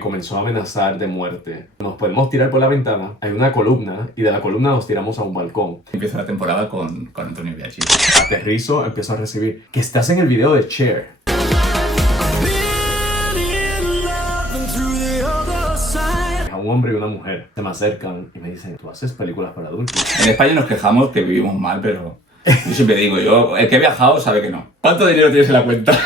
comenzó a amenazar de muerte. Nos podemos tirar por la ventana, hay una columna y de la columna nos tiramos a un balcón. Empieza la temporada con Antonio Biaggi. Aterrizo, empiezo a recibir que estás en el video de Cher. Un hombre y una mujer se me acercan y me dicen, ¿tú haces películas para adultos? En España nos quejamos que vivimos mal, pero yo siempre digo, el que ha viajado sabe que no. ¿Cuánto dinero tienes en la cuenta?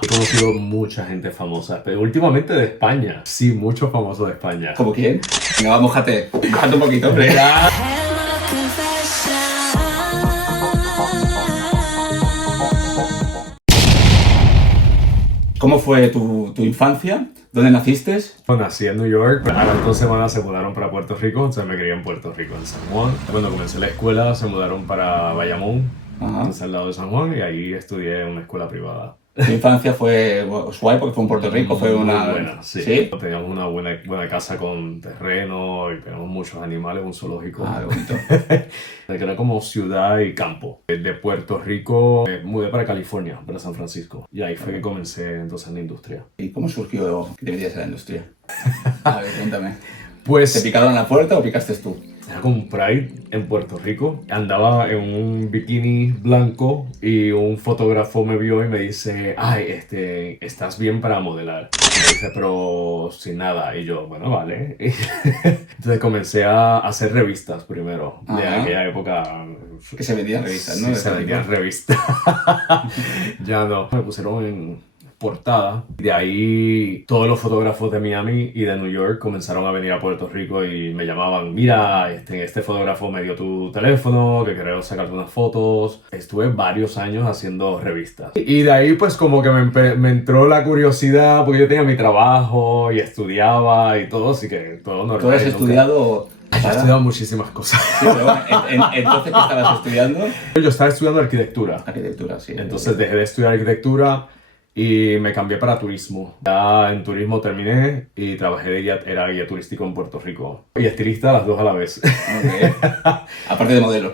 He conocido mucha gente famosa, pero últimamente de España. Sí, muchos famosos de España. ¿Cómo quién? Venga, mójate un poquito, hombre. ¿Cómo fue tu infancia? ¿Dónde naciste? Nací en New York, a las 2 semanas se mudaron para Puerto Rico, entonces me crié en Puerto Rico, en San Juan. Cuando comencé la escuela se mudaron para Bayamón, entonces al lado de San Juan, y ahí estudié en una escuela privada. Tu infancia fue guay porque fue en Puerto Rico, fue una... Muy buena, sí. ¿Sí? Teníamos una buena casa con terreno y teníamos muchos animales, un zoológico. Ah, qué bonito. Que era como ciudad y campo. De Puerto Rico me mudé para California, para San Francisco. Y ahí fue que comencé entonces en la industria. ¿Y cómo surgió que te metías en la industria? A ver, cuéntame. Pues... ¿Te picaron a la puerta o picaste tú? Era como un Pride en Puerto Rico. Andaba en un bikini blanco y un fotógrafo me vio y me dice, ay, estás bien para modelar. Y me dice, pero sin nada. Y yo, bueno, vale. Entonces comencé a hacer revistas primero. De aquella época. Que se vendían revistas, ¿no? Sí, se vendían revistas. Ya no. Me pusieron en portada. De ahí todos los fotógrafos de Miami y de New York comenzaron a venir a Puerto Rico y me llamaban, mira, este fotógrafo me dio tu teléfono, que quiero sacarte unas fotos. Estuve varios años haciendo revistas. Y de ahí pues como que me entró la curiosidad porque yo tenía mi trabajo y estudiaba y todo, así que todo normal. ¿Tú has estudiado...? Yo he estudiado muchísimas cosas. Sí, pero entonces, ¿qué estabas estudiando? Yo estaba estudiando arquitectura. Arquitectura, sí. Entonces dejé de estudiar arquitectura y me cambié para turismo. Ya en turismo terminé y trabajé de guía, era guía turístico en Puerto Rico. Y estilista, las dos a la vez. Okay. Aparte de modelo.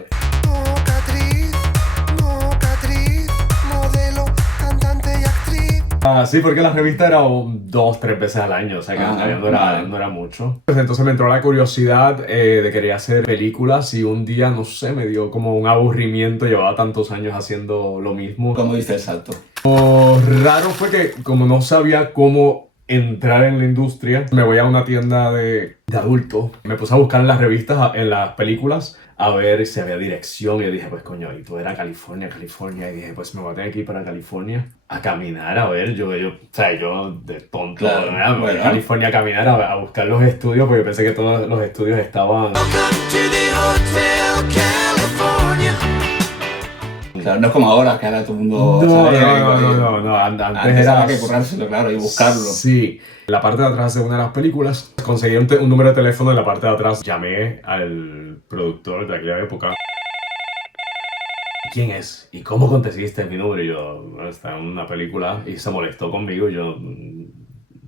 Sí, porque la revista era 2-3 veces al año, o sea que no era mucho. Pues entonces me entró la curiosidad de querer hacer películas y un día, no sé, me dio como un aburrimiento, llevaba tantos años haciendo lo mismo. ¿Cómo diste el salto? Lo raro fue que como no sabía cómo entrar en la industria, me voy a una tienda de adultos, me puse a buscar en las revistas, en las películas, a ver si había dirección y yo dije, pues coño, y todo era California, y dije, pues me voy a tener que ir para California a caminar, a ver, yo de tonto, claro, me voy a California a caminar, a buscar los estudios, porque pensé que todos los estudios estaban... Claro, no es como ahora, que ahora todo el mundo... No, antes era que currárselo, claro, y buscarlo. Sí. En la parte de atrás de una de las películas, conseguí un número de teléfono en la parte de atrás. Llamé al productor de aquella época. ¿Quién es? ¿Y cómo conseguiste mi número? Y yo, está en una película y se molestó conmigo. Yo,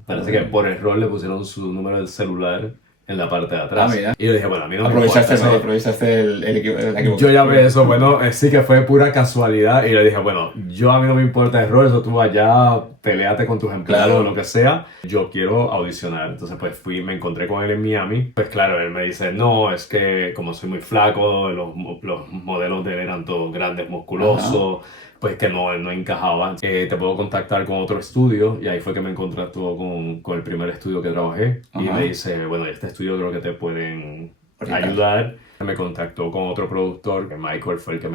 parece que por error le pusieron su número de celular en la parte de atrás. Mira. Y yo dije, bueno, a mí no me aprovechaste importa. el equipo. Yo ya ve eso, bueno, sí que fue pura casualidad. Y yo dije, bueno, a mí no me importa error, eso tú allá, peleate con tus empleados o lo que sea. Yo quiero audicionar. Entonces pues me encontré con él en Miami. Pues claro, él me dice, no, es que como soy muy flaco, los modelos de él eran todos grandes, musculosos. Pues que no encajaban. Te puedo contactar con otro estudio y ahí fue que me contactó con el primer estudio que trabajé. Y me dice, bueno, este estudio creo que te pueden ayudar. Me contactó con otro productor, que Michael fue el que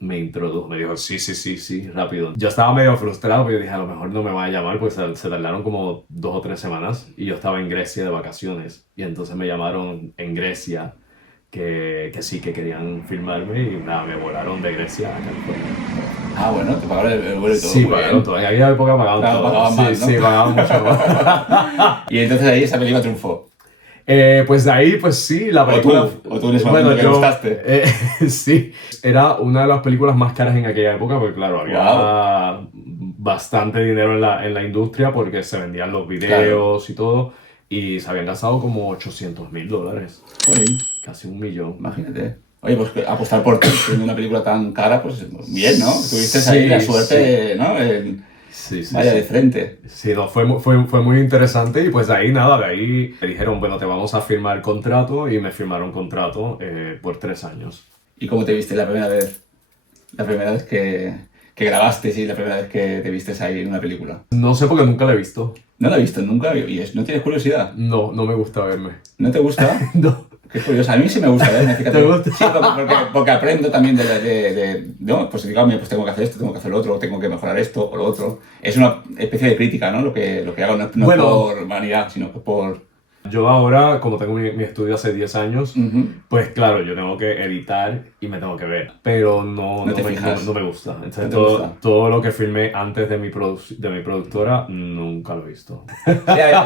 me introdujo, me dijo sí, rápido. Yo estaba medio frustrado porque dije, a lo mejor no me va a llamar, pues se tardaron como 2 o 3 semanas y yo estaba en Grecia de vacaciones y entonces me llamaron en Grecia que sí, que querían filmarme y nada, me volaron de Grecia a California. Ah, bueno, te pagaron el vuelo y todo. Sí, pagaron todo. En aquella época pagaban todo. Pagaban más, ¿no? Sí, pagaban mucho más. Y entonces ahí esa película triunfó. Pues de ahí, pues sí, la película... O tú en ese momento que gustaste. Sí, era una de las películas más caras en aquella época, porque claro, había bastante dinero en la industria porque se vendían los videos y todo, y se habían gastado como $800,000. Oye. Casi 1 millón. Imagínate. Oye, pues apostar por ti, siendo una película tan cara, pues bien, ¿no? Tuviste ahí la suerte, ¿no? Sí, sí, Vaya sí. de frente. Sí, no, fue muy interesante y pues de ahí nada, de ahí me dijeron, bueno, te vamos a firmar el contrato y me firmaron contrato por 3 años. ¿Y cómo te viste la primera vez? La primera vez que grabaste, sí, la primera vez que te vistes ahí en una película. No sé porque nunca la he visto. No la he visto nunca y no tienes curiosidad. No, no me gusta verme. ¿No te gusta? No. Qué curioso. A mí sí me gusta verme, fíjate. ¿Te gusta? Sí, porque aprendo también no, pues digamos, pues tengo que hacer esto, tengo que hacer lo otro, tengo que mejorar esto o lo otro. Es una especie de crítica, ¿no? Lo que hago no Bueno. por vanidad, sino por... Yo ahora, como tengo mi estudio hace 10 años, Ujú. pues claro, yo tengo que editar y me tengo que ver, pero No te fijas. no me gusta. Entonces, ¿No te gusta? todo lo que filmé antes de mi productora, nunca lo he visto. Sí,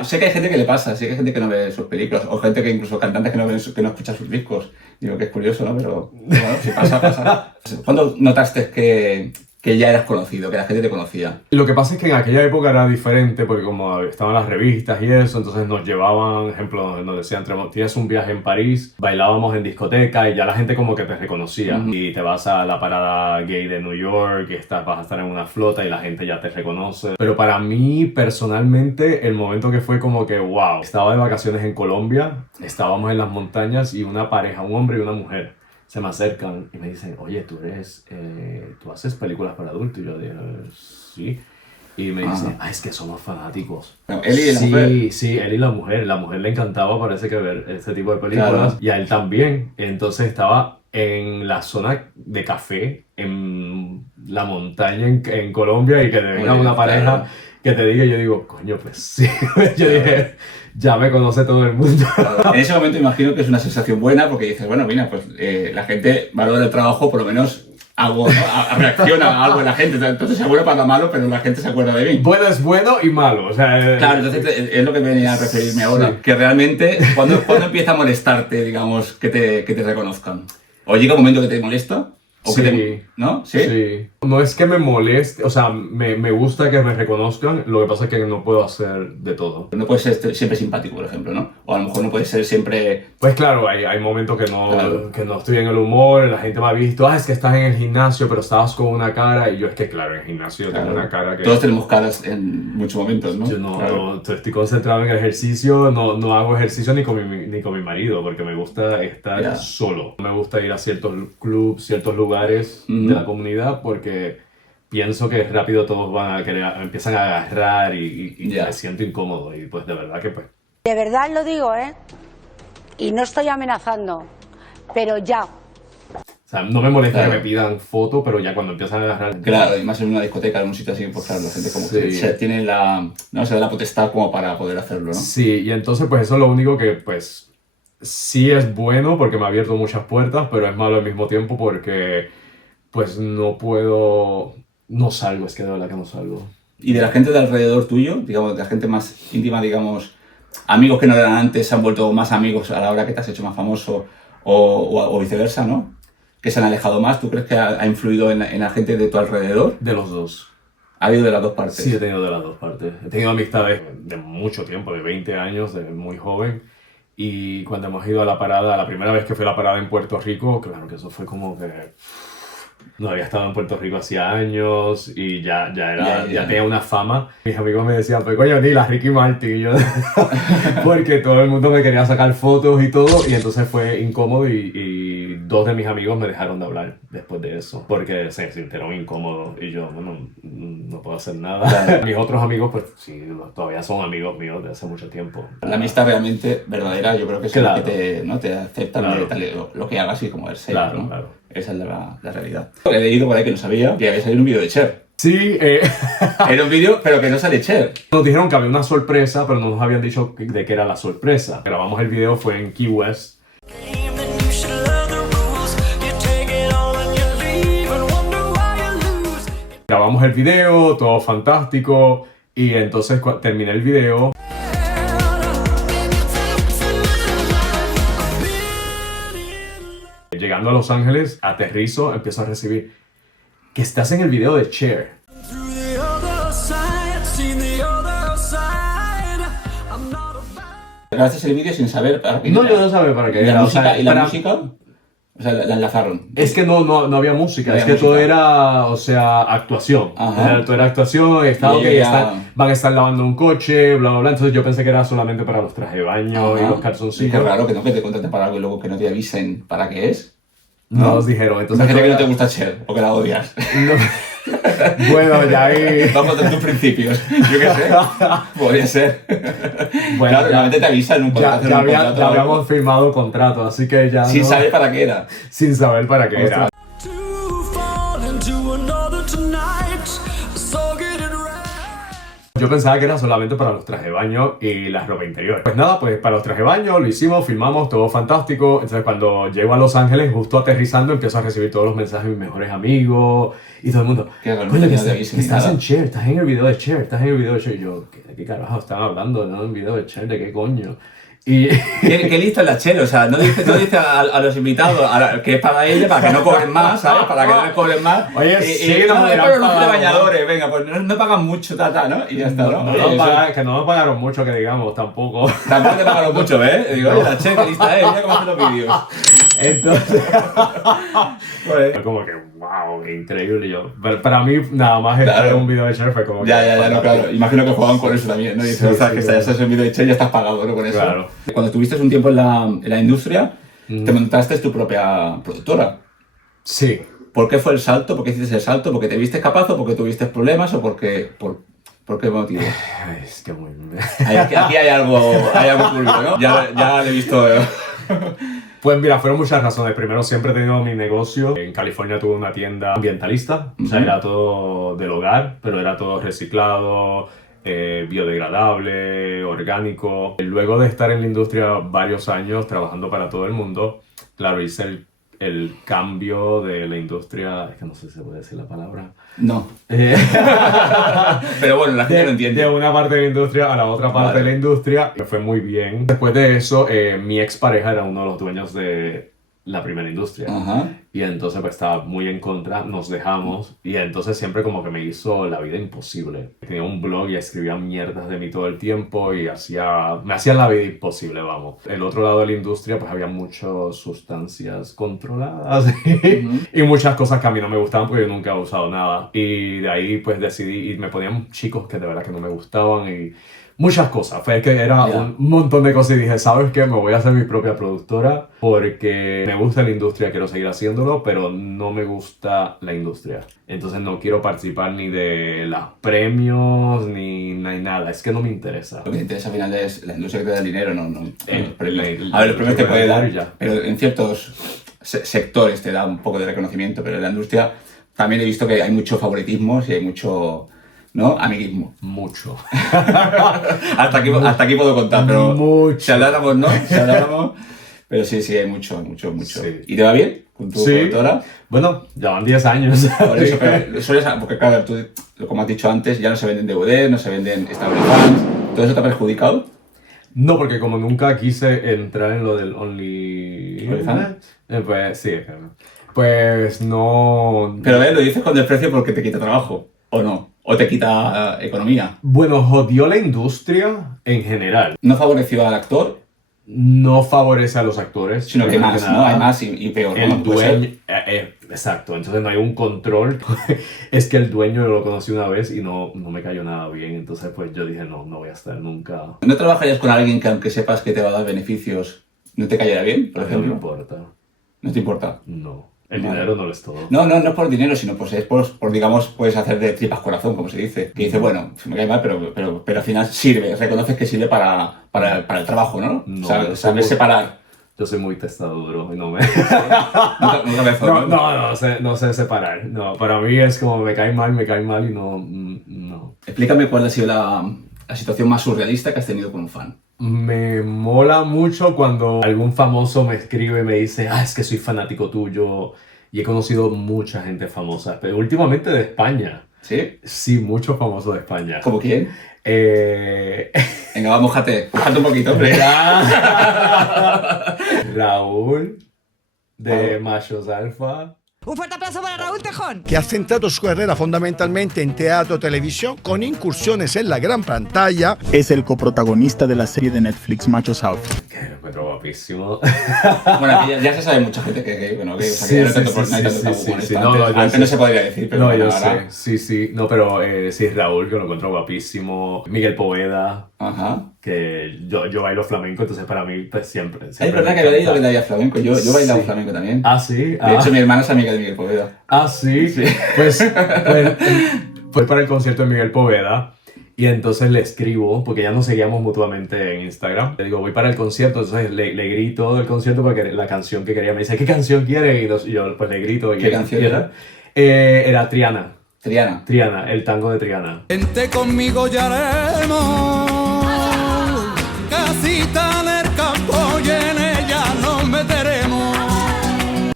sé que hay gente que le pasa, sé que hay gente que no ve sus películas, o gente que incluso cantantes que no escucha sus discos. Digo que es curioso, ¿no? Pero bueno, si pasa, pasa. ¿Cuándo notaste que ya eras conocido, que la gente te conocía? Lo que pasa es que en aquella época era diferente porque como estaban las revistas y eso, entonces nos llevaban, ejemplo, nos decían, tienes un viaje en París, bailábamos en discoteca y ya la gente como que te reconocía. Ujú. Y te vas a la parada gay de New York y vas a estar en una flota y la gente ya te reconoce. Pero para mí, personalmente, el momento que fue como que, wow, estaba de vacaciones en Colombia, estábamos en las montañas y una pareja, un hombre y una mujer, se me acercan y me dicen, oye, tú haces películas para adultos. Y yo digo, sí. Y me dicen, es que somos fanáticos. Bueno, él y la Sí, mujer. sí, él y la mujer. La mujer le encantaba, parece que ver este tipo de películas. Claro. Y a él también. Entonces estaba en la zona de café, en la montaña en Colombia, y que te venga una pareja Claro. que te diga, yo digo, coño, pues sí. Yo dije, ya me conoce todo el mundo. Claro. En ese momento imagino que es una sensación buena porque dices, bueno, mira, pues la gente valora el trabajo, por lo menos algo, ¿no? Reacciona a algo de la gente. Entonces sea bueno para malo, pero la gente se acuerda de mí. Bueno es bueno y malo. O sea, Claro, entonces es lo que venía a referirme ahora. Sí. Que realmente, ¿cuándo empieza a molestarte, digamos, que te reconozcan? ¿O llega un momento que te molesta? ¿O Sí. que ¿no? ¿Sí? Sí. No es que me moleste, o sea, me gusta que me reconozcan, lo que pasa es que no puedo hacer de todo. No puedes ser siempre simpático, por ejemplo, ¿no? O a lo mejor no puedes ser siempre... Pues claro, hay momentos Claro. que no estoy en el humor, la gente me ha visto, es que estás en el gimnasio, pero estabas con una cara, y yo es que claro, en el gimnasio yo tengo Claro. una cara que... Todos tenemos caras en muchos momentos, ¿no? Yo no, Claro. estoy concentrado en el ejercicio, no hago ejercicio ni con mi marido, porque me gusta estar Ya. solo. Me gusta ir a ciertos clubs, ciertos lugares Ujú. de la comunidad, porque pienso que rápido todos van a querer, empiezan a agarrar y Ya. me siento incómodo. Y pues de verdad que pues... De verdad lo digo, ¿eh? Y no estoy amenazando, pero ya. O sea, no me molesta Claro. que me pidan foto, pero ya cuando empiezan a agarrar... Claro, y más en una discoteca, en un sitio así, pues claro, la gente como que Sí. se tiene se da la potestad como para poder hacerlo, ¿no? Sí, y entonces pues eso es lo único que pues sí es bueno porque me ha abierto muchas puertas, pero es malo al mismo tiempo porque pues no puedo, no salgo, es que de verdad que no salgo. Y de la gente de alrededor tuyo, digamos, de la gente más íntima, digamos, amigos que no eran antes se han vuelto más amigos a la hora que te has hecho más famoso o viceversa, ¿no? Que se han alejado más. ¿Tú crees que ha influido en la gente de tu alrededor? De los dos. Ha habido de las dos partes. Sí, he tenido de las dos partes. He tenido amistades de mucho tiempo, de 20 años, de muy joven. Y cuando hemos ido a la parada, la primera vez que fui a la parada en Puerto Rico, claro que eso fue como que... No había estado en Puerto Rico hacía años y ya tenía una fama. Mis amigos me decían, pues coño, ni la Ricky Martin. Y yo, porque todo el mundo me quería sacar fotos y todo. Y entonces fue incómodo y dos de mis amigos me dejaron de hablar después de eso. Porque se sintieron incómodos y yo, bueno, no puedo hacer nada. Claro. Mis otros amigos, pues sí, todavía son amigos míos de hace mucho tiempo. La amistad realmente verdadera, yo creo que es la Claro. que te aceptan Claro. de tal, lo que hagas y como eres, Claro, ¿no? claro. Esa es la realidad. He leído por ahí que no sabía que había salido un vídeo de Cher. Sí, Era un vídeo, pero que no sale Cher. nos dijeron que había una sorpresa, pero no nos habían dicho de qué era la sorpresa. Grabamos el video, fue en Key West. Grabamos el video, todo fantástico, y entonces terminé el video. Llegando a Los Ángeles, aterrizo, empiezo a recibir que estás en el video de Cher. Grabaste el vídeo sin saber para qué No, era. yo no sabía para qué ¿Y la era. O música? sea, ¿Y la para- música? O O sea, la enlazaron. Es que no había música, No es había que todo música. era, o sea, actuación. Ajá. Todo era actuación, estaba, Y ok, ella- van a estar lavando un coche, bla, bla, bla. Entonces yo pensé que era solamente para los trajes de baño y Ajá. los Sí, calzoncillos. qué raro que no, que te contraten para algo y luego que no te avisen para qué es. No nos dijeron, entonces... Imagínate que no te todo gusta Cher o que la odias. era- Bueno, ya ahí... Vamos de tus principios. Yo qué sé. Podría ser. Bueno, Claro, normalmente te avisan un ya, contrato. ya un había- contrato ya o algo, habíamos firmado contrato, así que ya sin no- saber para qué era. sin saber para qué era. Ostras. To fall into another tonight. So get it right. Yo pensaba que era solamente para los trajes de baño y la ropa interior. Pues nada, pues para los trajes de baño lo hicimos, filmamos, todo fantástico. Entonces cuando llego a Los Ángeles, justo aterrizando, empiezo a recibir todos los mensajes de mis mejores amigos y todo el mundo. Que realmente Coño, que, no te avisen ni estás nada. en Cher, estás en el video de Cher, estás en el video de Cher. Y yo, ¿de qué carajo están hablando? ¿No? ¿En video de Cher? ¿De qué coño? Y... Qué lista es la Cher, o sea, no dice a los invitados que es para ella, para que no cobren más, ¿sabes? Para que no les cobren más. Oye, sí, no, nos es hubieran para los pagado, bañadores, venga, pues no pagan mucho, ¿no? Y ya está, ¿no? No Oye, nos eso- pagaron- que no nos pagaron mucho, que digamos, tampoco. Tampoco te pagaron mucho, ¿eh? Digo, oye, la Cher, qué lista es, mira cómo hace los vídeos. Entonces... Joder. Fue como que, wow, increíble. Yo, para mí, nada más estar Claro. en un video de Cher fue como que... Ya, no, fantástico. claro. Imagino que jugaban con eso también, ¿no? Y dices, Sí, o sea, sí, que claro. estás en un vídeo de Cher ya estás pagado, ¿no? Con eso. Claro. Cuando estuviste un tiempo en la industria, te montaste tu propia productora. Sí. ¿Por qué fue el salto? ¿Por qué hiciste el salto? ¿Porque te viste capaz o porque tuviste problemas o por qué motivo? Ay, es que muy... Aquí hay algo turbio, ¿no? Ya lo he visto. Pues mira, fueron muchas razones. Primero, siempre he tenido mi negocio. En California tuve una tienda ambientalista. O sea, Ujú. era todo del hogar, pero era todo reciclado, biodegradable, orgánico. Luego de estar en la industria varios años trabajando para todo el mundo, claro, hice el cambio de la industria... Es que no sé si se puede decir la palabra. No. Eh, Pero bueno, la gente lo entiende. de una parte de la industria a la otra parte Vale. de la industria. Me fue muy bien. Después de eso, mi expareja era uno de los dueños de la primera industria. Ajá. Y entonces pues estaba muy en contra, nos dejamos. Y entonces siempre como que me hizo la vida imposible. Tenía un blog y escribía mierdas de mí todo el tiempo y me hacía la vida imposible, vamos. El otro lado de la industria pues había muchas sustancias controladas y muchas cosas que a mí no me gustaban porque yo nunca he usado nada. Y de ahí pues decidí, y me ponían chicos que de verdad que no me gustaban y muchas cosas. Fue que era Ya. un montón de cosas y dije, ¿sabes qué? Me voy a hacer mi propia productora porque me gusta la industria, quiero seguir haciéndolo, pero no me gusta la industria. Entonces no quiero participar ni de los premios ni nada. Es que no me interesa. Lo que te interesa al final es la industria que te da el dinero, no los premios. el- A ver, los premios te el- puede dar, ya. pero en ciertos sectores te da un poco de reconocimiento, pero en la industria también he visto que hay mucho favoritismo y hay mucho, ¿no? Amiguismo. Mucho. Hasta aquí puedo contar, pero Mucho. si habláramos, ¿no? Si habláramos, pero sí, hay mucho. Sí. ¿Y te va bien con tu Sí. productora? Bueno, ya van 10 años. Por eso, pero porque claro, tú, como has dicho antes, ya no se venden DVD, no se venden Fans. ¿Todo eso te ha perjudicado? No, porque como nunca quise entrar en lo del OnlyFans. pues sí, pues no... Pero lo dices con desprecio porque te quita trabajo, ¿o no? ¿O te quita economía? Bueno, jodió la industria en general. No favoreció al actor, No favorece a los actores. sino que primero más, que ¿no? nada. Hay más y peor. ¿no? El Puede ser. dueño, exacto, entonces no hay un control. Es que el dueño lo conocí una vez y no me cayó nada bien. Entonces pues yo dije, no voy a estar nunca. ¿No trabajarías con alguien que aunque sepas que te va a dar beneficios, no te cayera bien, por No me ejemplo? importa. ¿No te importa? No. El Vale. dinero no lo es todo. No es por dinero, sino pues es por, digamos, puedes hacer de tripas corazón, como se dice. Que dice, bueno, me cae mal, pero al final sirve, reconoces que sirve para el trabajo, ¿no? No, O sea, yo saber soy- separar. Yo soy muy testaduro y no me... Nunca me zona, No sé separar. No, para mí es como me cae mal y no. Explícame cuál ha sido la situación más surrealista que has tenido con un fan. Me mola mucho cuando algún famoso me escribe y me dice, es que soy fanático tuyo. Y he conocido mucha gente famosa, pero últimamente de España. ¿Sí? Sí, muchos famosos de España. ¿Como quién? Eh... Venga, vamos, mójate un poquito, hombre. Raúl, de Machos Alfa. Un fuerte aplauso para Raúl Tejón. que ha centrado su carrera fundamentalmente en teatro y televisión, con incursiones en la gran pantalla. Es el coprotagonista de la serie de Netflix Machos Alfa. ¿Qué? encuentro guapísimo. Bueno, aquí ya se sabe mucha gente que es gay, bueno, que, o sea, que ya no hay tanto, no hay tanto tabú con esto. No, Antes no se podría decir, pero no, bueno, yo ahora... sí. No, pero sí, Raúl, que lo encuentro guapísimo. Miguel Poveda, Ajá. que yo bailo flamenco, entonces para mí, pues siempre. Es verdad que había leído que leía flamenco. Yo he bailado flamenco también. Ah, sí. De hecho, mi hermana es amiga de Miguel Poveda. Ah, sí. Pues fue para el concierto de Miguel Poveda. Y entonces le escribo, porque ya nos seguíamos mutuamente en Instagram. Le digo, voy para el concierto, entonces le grito del concierto porque la canción que quería. Me dice, ¿qué canción quiere? Y yo pues le grito. ¿Qué canción era? Era Triana. Triana, el tango de Triana. Vente conmigo y haremos casita en el campo y en ella nos meteremos.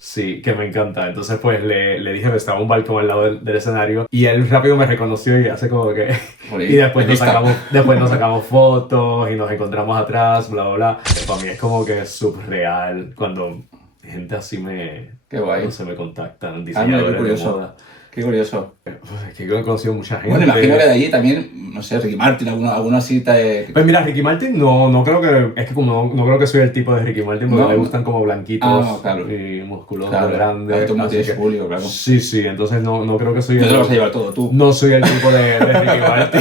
Sí, que me encanta. Entonces pues le dije que estaba un balcón al lado del escenario y él rápido me reconoció y hace como que... Joder, y después nos sacamos fotos y nos encontramos atrás, bla, bla, bla. Para mí es como que es surreal cuando gente así Qué guay. no se me contactan, Qué diseñadores de curioso. moda. Qué curioso. Pues es que yo he conocido mucha gente. Bueno, imagino que de allí también, no sé, Ricky Martin, alguno así te... Pues mira, Ricky Martin no creo que... Es que como no creo que soy el tipo de Ricky Martin porque No. me gustan como blanquitos Ah, claro. y musculosos, Claro, grandes. tú no así tienes que- público, claro. Sí, entonces no creo que soy No el... te lo vas a llevar todo tú, No soy el tipo de Ricky Martin.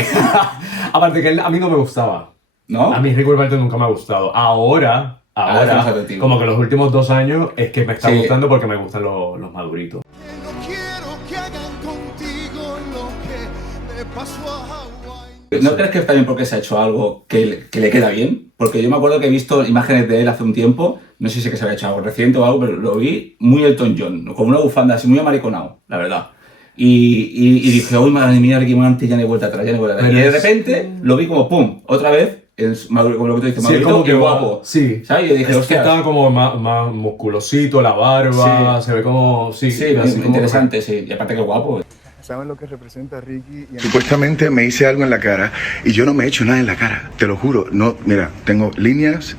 Aparte que a mí no me gustaba. ¿no? A mí Ricky Martin nunca me ha gustado. Ahora está más atractivo. como que los últimos 2 años es que me está Sí. gustando porque me gustan los maduritos. No quiero que hagan contigo lo que le pasó a Hawái. ¿No crees que es también porque se ha hecho algo que le queda bien? Porque yo me acuerdo que he visto imágenes de él hace un tiempo, no sé si es que se había hecho algo reciente o algo, pero lo vi muy Elton John, con una bufanda así muy amariconado, la verdad. Y dije, uy, madre mía, Ricky Martin, ya no hay vuelta atrás, ya no hay vuelta atrás. Y de repente lo vi como pum, otra vez, como lo que tú dices, Sí, madurito como que y guapo. Sí. ¿Sabes? Y yo dije, Es que hostia, estaba como más musculosito, la barba, se ve como... Sí, sí, así como- interesante, sí. Y aparte que guapo. ¿Saben lo que representa Ricky? Supuestamente me hice algo en la cara y yo no me he hecho nada en la cara, te lo juro. No, mira, tengo líneas,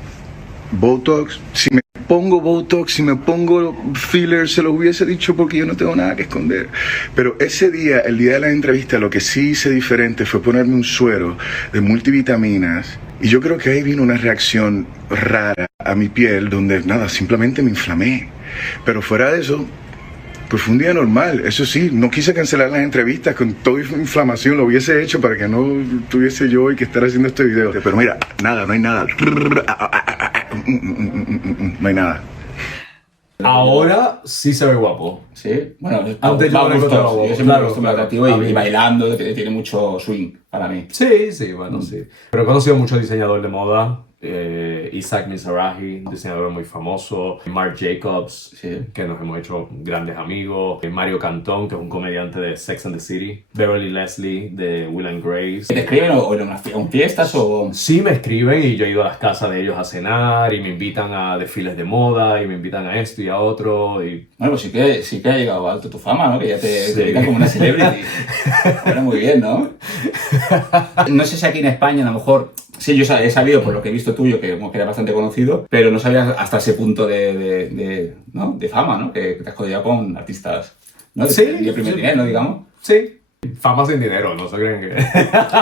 Botox. Si me pongo Botox, si me pongo filler, se lo hubiese dicho porque yo no tengo nada que esconder. Pero ese día, el día de la entrevista, lo que sí hice diferente fue ponerme un suero de multivitaminas. Y yo creo que ahí vino una reacción rara a mi piel donde nada, simplemente me inflamé. Pero fuera de eso, pues fue un día normal. Eso sí, no quise cancelar las entrevistas con toda inflamación. Lo hubiese hecho para que no tuviese yo hoy que estar haciendo este video. Pero mira, nada, no hay nada. No hay nada. Ahora sí se ve guapo. Sí, bueno, Antes yo va no a lo encontraba gustos. guapo, Yo siempre claro, lo he visto muy claro. atractivo A mí- y bailando, tiene mucho swing para mí. Sí, bueno, sí. Pero he conocido muchos diseñadores de moda. Isaac Mizrahi, diseñador muy famoso. Marc Jacobs, Sí. que nos hemos hecho grandes amigos. Mario Cantón, que es un comediante de Sex and the City. Beverly Leslie, de Will and Grace. ¿Te escriben o en unas fiestas o...? Sí me escriben y yo he ido a las casas de ellos a cenar y me invitan a desfiles de moda y me invitan a esto y a otro y... Bueno, pues sí que ha llegado alto tu fama, ¿no? Que ya te Sí. invitan como una celebrity. Bueno, muy bien, ¿no? No sé si aquí en España a lo mejor... Sí, yo he sabido por lo que he visto tuyo que era bastante conocido, pero no sabía hasta ese punto ¿no? de fama, ¿no? Que te has codiado con artistas, ¿no? Sí, De primer sí. nivel, ¿no? Digamos. Sí. Fama sin dinero, no se creen que...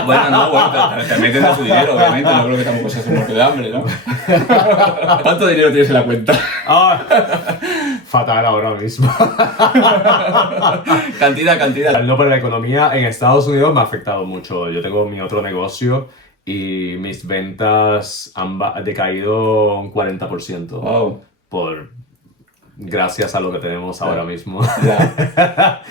Bueno, no, bueno, también tendrás su dinero, obviamente, no creo que tampoco seas un muerto de hambre, ¿no? ¿Cuánto dinero tienes en la cuenta? Fatal ahora mismo. Cantidad. No, pero la economía en Estados Unidos me ha afectado mucho. Yo tengo mi otro negocio y mis ventas han decaído un 40%. Wow. Gracias a lo que tenemos ahora mismo. Ya.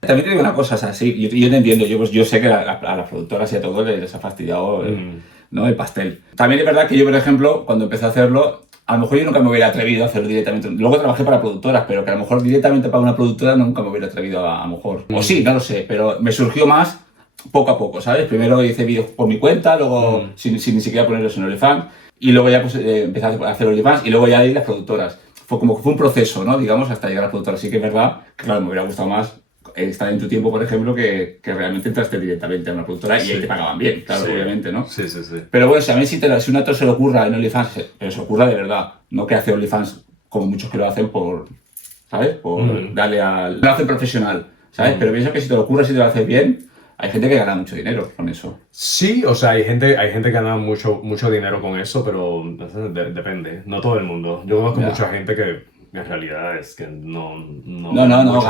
También te digo una cosa, o sea, sí, yo te entiendo, yo sé que a las productoras y a todos les ha fastidiado ¿no? el pastel. También es verdad que yo, por ejemplo, cuando empecé a hacerlo, a lo mejor yo nunca me hubiera atrevido a hacerlo directamente. Luego trabajé para productoras, pero que a lo mejor directamente para una productora nunca me hubiera atrevido a lo mejor. O sí, no lo sé, pero me surgió más poco a poco, ¿sabes? Primero hice vídeos por mi cuenta, luego sin ni siquiera ponerlos en OnlyFans, y luego ya pues, empecé a hacer OnlyFans, y luego ya ahí las productoras. Fue como que fue un proceso, ¿no? Digamos, hasta llegar a la productora. Así que es verdad que, claro, me hubiera gustado más estar en tu tiempo, por ejemplo, que realmente entraste directamente a una productora y ahí te pagaban bien, claro, Sí. obviamente, ¿no? Sí. Pero bueno, si a mí si un actor se le ocurra en OnlyFans, pero se le ocurra de verdad, no que hace OnlyFans como muchos que lo hacen por, ¿sabes? Por darle al... Lo hacen profesional, ¿sabes? Pero pienso que si te lo ocurre, si te lo haces bien, hay gente que gana mucho dinero con eso. Sí, o sea, hay gente que gana mucho dinero con eso, pero depende, no todo el mundo. Yo conozco Ya. mucha gente que en realidad es que no gana mucho,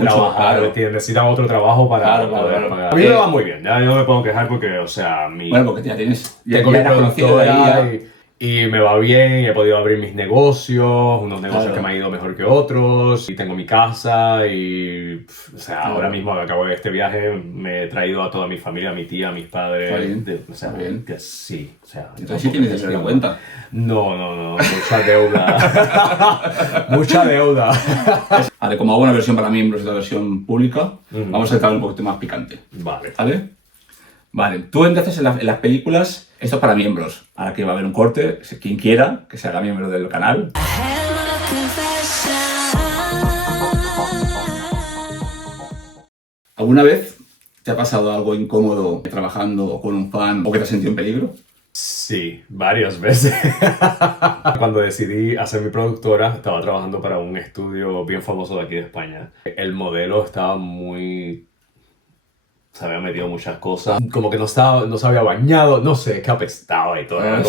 trabajar, claro. necesitan otro trabajo para Claro, poder claro. pagar. A mí me va muy bien, ya yo no me puedo quejar porque, o sea, Bueno, porque ya tienes... tengo mi eras conocido de ahí, productora ya. y me va bien, he podido abrir mis negocios, unos negocios Claro. que me han ido mejor que otros, y tengo mi casa y, o sea, Claro. ahora mismo que acabo de este viaje me he traído a toda mi familia, a mi tía, a mis padres, Está bien, o sea, está bien. que sí, o sea. Entonces sí tienes dinero en la cuenta. No, mucha deuda, mucha deuda. Vale, como hago una versión para miembros y otra versión pública, Mm. vamos a entrar un poquito más picante. Vale. ¿Vale? Vale, tú entonces en las películas, esto es para miembros. Ahora que va a haber un corte, quien quiera que se haga miembro del canal. ¿Alguna vez te ha pasado algo incómodo trabajando con un fan o que te has sentido en peligro? Sí, varias veces. Cuando decidí hacer mi productora, estaba trabajando para un estudio bien famoso de aquí de España. El modelo estaba muy... se había metido muchas cosas. Como que no se había bañado, no sé, que apestaba y todo. Ay.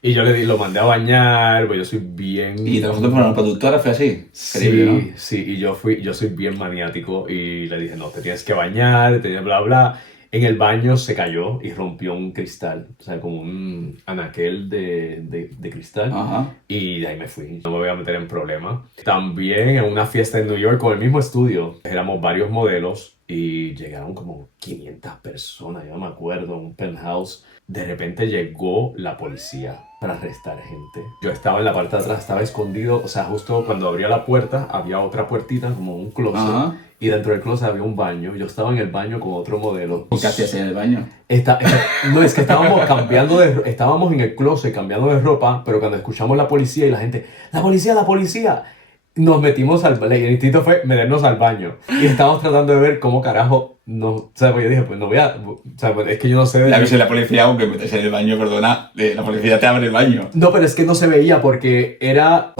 Y yo lo mandé a bañar, pues yo soy bien... Y trabajando para una productora fue así. Increíble, ¿no? Sí, y yo soy bien maniático y le dije, no, te tienes que bañar, bla, bla. En el baño se cayó y rompió un cristal, o sea, como un anaquel de cristal. Ajá. Y de ahí me fui, no me voy a meter en problemas. También en una fiesta en New York con el mismo estudio, éramos varios modelos y llegaron como 500 personas, yo no me acuerdo, un penthouse. De repente llegó la policía para arrestar gente. Yo estaba en la parte de atrás, estaba escondido, o sea, justo cuando abría la puerta había otra puertita como un closet. Ajá. Y dentro del closet había un baño. Yo estaba en el baño con otro modelo. ¿Y qué hacías en el baño? No, es que estábamos en el closet cambiando de ropa, pero cuando escuchamos la policía y la gente, ¡la policía, la policía! Nos metimos el instinto fue meternos al baño. Y estábamos tratando de ver cómo carajo o sea, pues yo dije, pues no voy a, o sea, pues es que yo no sé de... Ya que si la policía, aunque metes en el baño, perdona, la policía te abre el baño. No, pero es que no se veía porque era...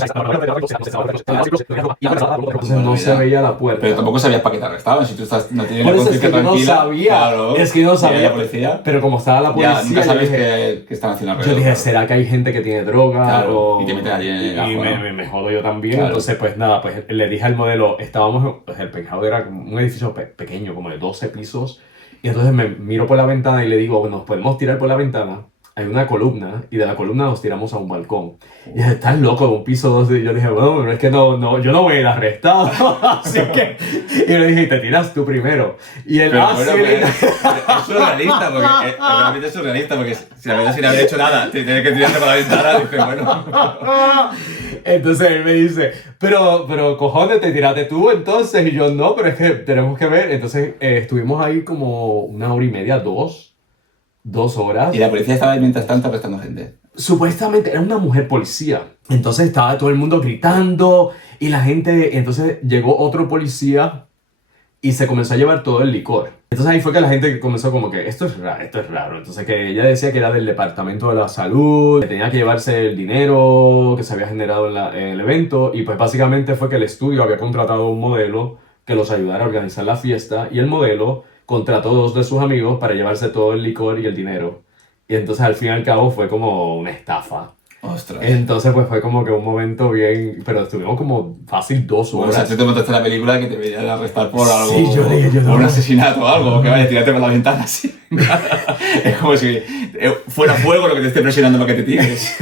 Entonces no se veía la puerta. Pero tampoco sabías para qué te arrestaban, si tú no tienes Por la eso es que conciencia yo no tranquila. sabía. Claro. Es que yo no Y sabía. la policía, Pero como estaba la policía, ya, nunca yo sabes dije, qué están haciendo yo alrededor. dije, ¿será que hay gente que tiene droga? Claro, y te meten allí en el ajo, y ¿no? me jodo yo también. Claro. Entonces, pues nada, pues le dije al modelo, estábamos, pues el penthouse era como un edificio pequeño, como de 12 pisos. Y entonces me miro por la ventana y le digo, bueno, nos podemos tirar por la ventana. Hay una columna y de la columna nos tiramos a un balcón. Y dice, ¿estás loco? De un piso 12. Y yo dije, bueno, pero es que yo no voy a ir arrestado. Así que... Y le dije, te tiras tú primero. Y él, Pero sí, bueno, es surrealista, porque realmente es surrealista, porque si la verdad sin haber hecho nada, te tienes que tirarte por la ventana, dices, bueno. Entonces él me dice, pero cojones, te tiraste tú entonces. Y yo, no, pero es que tenemos que ver. Entonces estuvimos ahí como 1 hora y media, 2 horas. Y la policía estaba ahí mientras tanto arrestando gente. Supuestamente era una mujer policía. Entonces estaba todo el mundo gritando y la gente... Entonces llegó otro policía y se comenzó a llevar todo el licor. Entonces ahí fue que la gente comenzó como que esto es raro. Entonces que ella decía que era del departamento de la salud, que tenía que llevarse el dinero que se había generado en el evento. Y pues básicamente fue que el estudio había contratado a un modelo que los ayudara a organizar la fiesta y el modelo contrató 2 de sus amigos para llevarse todo el licor y el dinero. Y entonces al fin y al cabo fue como una estafa. Ostras. Entonces pues fue como que un momento bien... Pero estuvimos como fácil 2 Bueno, o sea, horas. tú te montaste la película que te venían a arrestar por algo. Sí, yo dije, yo por no. un asesinato o algo, que vaya, tirarte por la ventana así. Es como si fuera fuego lo que te esté presionando para que te tires.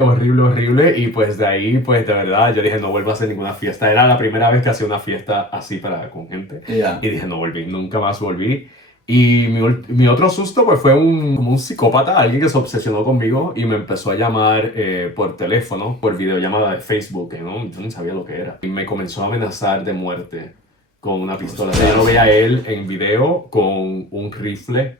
Horrible. Y pues de ahí, pues de verdad, yo dije, no vuelvo a hacer ninguna fiesta. Era la primera vez que hacía una fiesta así con gente. Ya. Y dije, no volví, nunca más volví. Y mi otro susto pues fue como un psicópata, alguien que se obsesionó conmigo y me empezó a llamar por teléfono, por videollamada de Facebook, que no, yo ni sabía lo que era. Y me comenzó a amenazar de muerte con una pistola. Yo lo veía a él en video con un rifle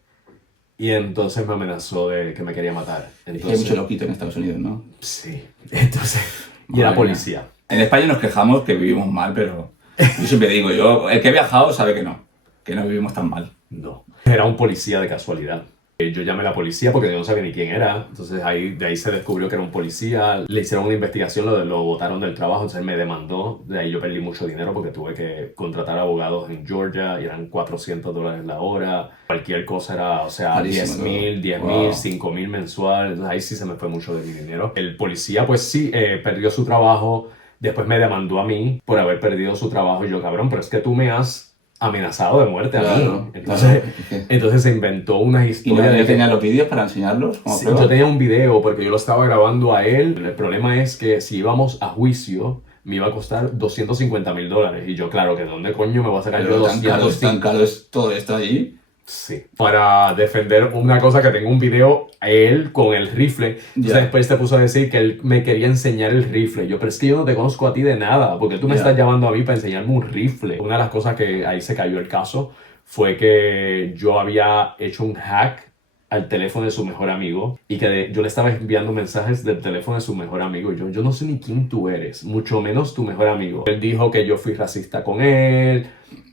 y entonces me amenazó de que me quería matar. Hay Entonces, mucho loquito en Estados Unidos, ¿no? sí, entonces, y Madre era mía. policía. En España nos quejamos que vivimos mal, pero yo siempre digo, el que ha viajado sabe que no vivimos tan mal. No, era un policía de casualidad. Yo llamé a la policía porque yo no sabía ni quién era. Entonces de ahí se descubrió que era un policía. Le hicieron una investigación, lo botaron del trabajo, entonces me demandó. De ahí yo perdí mucho dinero porque tuve que contratar abogados en Georgia y eran $400 la hora. Cualquier cosa era, o sea, Carísimo, 10,000, wow. 5,000 mensual. Entonces ahí sí se me fue mucho de mi dinero. El policía pues sí, perdió su trabajo. Después me demandó a mí por haber perdido su trabajo. Y yo, cabrón, pero es que tú me has amenazado de muerte a mí. Entonces, entonces se inventó una ¿Y historia. no tenía los vídeos para enseñarlos como Sí, prueba? yo tenía un video porque yo lo estaba grabando a él. El problema es que si íbamos a juicio me iba a costar $250,000. Y yo, claro, que ¿dónde coño me voy a sacar yo Pero tan caro, 250? tan caro es todo esto allí. Sí. Para defender una cosa que tengo un video a él con el rifle. Entonces Ya. después te puso a decir que él me quería enseñar el rifle. Yo, pero es que yo no te conozco a ti de nada. Porque tú me Ya. estás llamando a mí para enseñarme un rifle. Una de las cosas que ahí se cayó el caso fue que yo había hecho un hack al teléfono de su mejor amigo y que yo le estaba enviando mensajes del teléfono de su mejor amigo. Y yo no sé ni quién tú eres, mucho menos tu mejor amigo. Él dijo que yo fui racista con él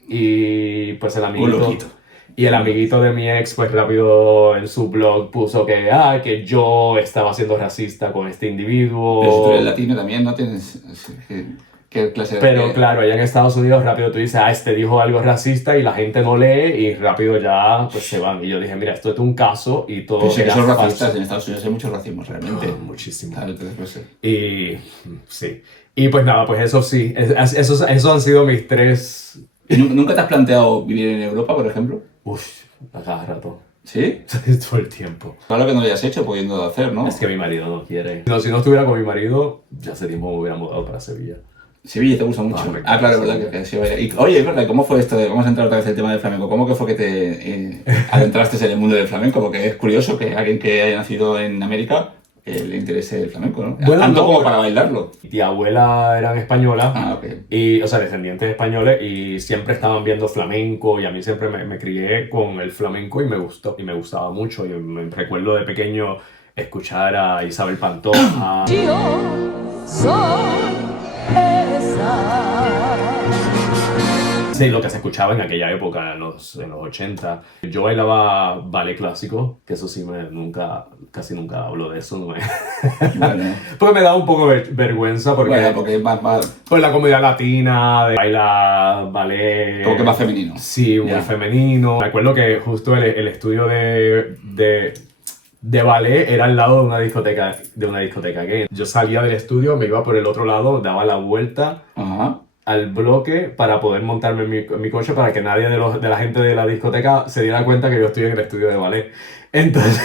y pues el amiguito... loquito. Y el amiguito de mi ex, pues rápido en su blog puso que yo estaba siendo racista con este individuo. Pero si tú eres latino también, ¿no tienes...? ¿Qué clase de...? Pero claro, allá en Estados Unidos rápido tú dices, este dijo algo racista y la gente no lee y rápido ya pues se van. Y yo dije, mira, esto es un caso y todo Pero sé que era son falso. racistas, en Estados Unidos hay mucho racismo realmente. Muchísimo. Claro, entonces pues sí. Y sí. Y pues nada, pues eso sí, esos han sido mis 3... ¿Y nunca te has planteado vivir en Europa, por ejemplo? Uf, a cada rato. ¿Sí? Todo el tiempo. Claro que no lo hayas hecho, pudiendo hacer, ¿no? Es que mi marido no quiere. No, si no estuviera con mi marido, ya hace tiempo me hubiera mudado para Sevilla. Sevilla te gusta mucho. Me encanta Claro, es verdad Sevilla. que sí, vaya. Y, oye, es verdad, ¿cómo fue esto de... Vamos a entrar otra vez en el tema del flamenco. ¿Cómo que fue que te adentraste en el mundo del flamenco? Porque es curioso que alguien que haya nacido en América le interese el flamenco, ¿no? Bueno, Tanto no, como para bailarlo. Mi tía abuela eran españolas, Ah, ok. y, o sea, descendientes españoles, y siempre estaban viendo flamenco, y a mí siempre me crié con el flamenco y me gustó, y me gustaba mucho. Y me recuerdo de pequeño escuchar a Isabel Pantoja. Sí, lo que se escuchaba en aquella época, en los 80. Yo bailaba ballet clásico, que eso sí, casi nunca hablo de eso. Bueno, Porque me da un poco vergüenza, porque, bueno, porque es más, pues la comunidad latina, de bailar ballet... como que más femenino. Sí, muy Ya. femenino. Me acuerdo que justo el estudio de ballet era al lado de una discoteca gay. Yo salía del estudio, me iba por el otro lado, daba la vuelta Ajá. al bloque para poder montarme en mi coche para que nadie de la gente de la discoteca se diera cuenta que yo estoy en el estudio de ballet. Entonces,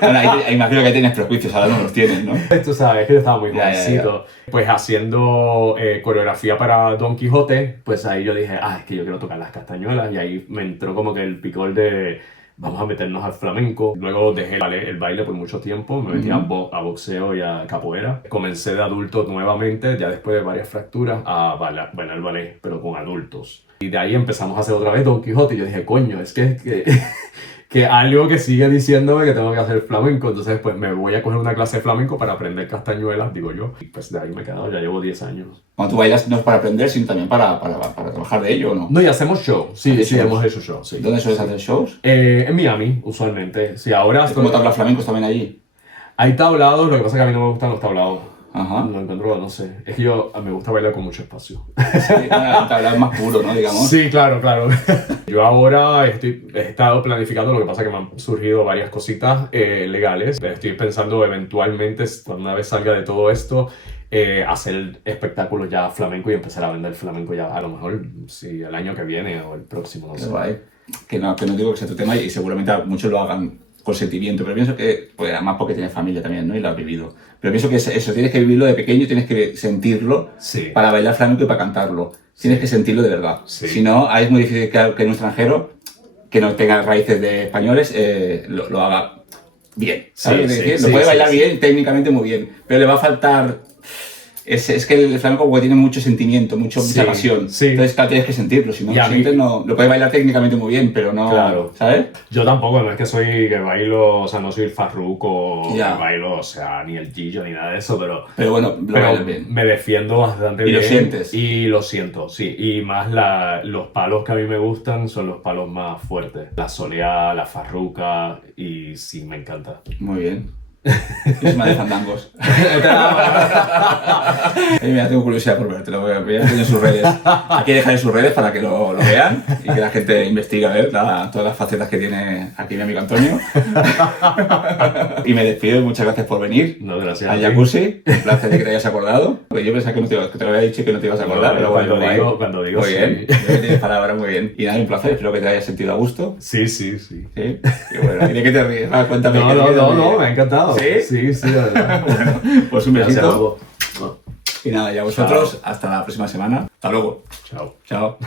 Bueno, ahí imagino que ahí tienes prejuicios, ahora no los tienes, ¿no? tú sabes que yo estaba muy Ya, jovencito. Pues haciendo coreografía para Don Quijote, pues ahí yo dije, es que yo quiero tocar las castañuelas, y ahí me entró como que el picor de vamos a meternos al flamenco. Luego dejé el baile por mucho tiempo, me metí a boxeo y a capoeira. Comencé de adulto nuevamente, ya después de varias fracturas, a bailar ballet, pero con adultos. Y de ahí empezamos a hacer otra vez Don Quijote, y yo dije, coño, es que algo que sigue diciéndome que tengo que hacer flamenco. Entonces pues me voy a coger una clase de flamenco para aprender castañuelas, digo yo. Y pues de ahí me he quedado, ya llevo 10 años. Cuando tú bailas no es para aprender, sino también para trabajar de ello, ¿o no? No, y hacemos show, sí, ¿Hacéis shows? hemos hecho show, sí. ¿Dónde sueles hacer shows? En Miami, usualmente. Sí, ahora ¿Cómo te habla flamencos también allí? hay tablados, lo que pasa es que a mí no me gustan los tablados. Ajá. Lo encuentro, no sé. Es que me gusta bailar con mucho espacio. Sí, un tablao más puro, ¿no? Digamos. Sí, claro. Yo ahora he estado planificando, lo que pasa es que me han surgido varias cositas legales. Estoy pensando eventualmente, cuando una vez salga de todo esto, hacer espectáculos ya flamenco y empezar a vender flamenco ya, a lo mejor sí, el año que viene o el próximo, no Qué sé. guay. Que no digo que sea tu tema y seguramente muchos lo hagan con sentimiento, pero pienso que, pues además porque tienes familia también, ¿no? Y lo has vivido. Pero pienso que eso, tienes que vivirlo de pequeño, tienes que sentirlo Sí. para bailar flamenco y para cantarlo. Tienes que sentirlo de verdad. Sí. Si no, ahí es muy difícil que un extranjero que no tenga raíces de españoles lo haga bien. ¿Sabes? Sí, Es decir, sí, lo puede bailar sí. bien, técnicamente muy bien, pero le va a faltar es que el flamenco como que tiene mucho sentimiento, mucha pasión. Sí. Entonces, claro, tienes que sentirlo. Si no Y lo a mí- sientes, no, lo puedes bailar técnicamente muy bien, pero no, Claro. ¿sabes? Yo tampoco, no es que soy que bailo, o sea, no soy el farruco, Ya. que bailo, o sea, ni el Gillo ni nada de eso, pero Pero lo bailas bien. me defiendo bastante ¿Y bien. lo sientes? Y lo siento, sí. Y más los palos que a mí me gustan son los palos más fuertes. La soleá, la farruca, y sí, me encanta. Muy bien. Yo soy más de fandangos. Mira, tengo curiosidad por verte, lo voy a ver en sus redes. Aquí dejaré sus redes para que lo vean y que la gente investigue a ver todas las facetas que tiene aquí mi amigo Antonio. Y me despido, muchas gracias por venir No, gracias. al a ti. jacuzzi. Un placer de que te hayas acordado. Porque yo pensaba que te lo había dicho y que no te ibas a acordar, No, pero bueno, cuando digo, muy sí. bien. Creo que tienes palabra muy bien. Y nada, un placer, espero que te hayas sentido a gusto. Sí. ¿Sí? Y bueno, ¿y de qué te ríes? Va, cuéntame. No, ¿qué te ríes? me ha encantado. ¿Sí? Sí, de verdad. Bueno, pues un Gracias, besito. Hugo. Y nada, ya vosotros, hasta la próxima semana. Hasta luego. Chao. Chao.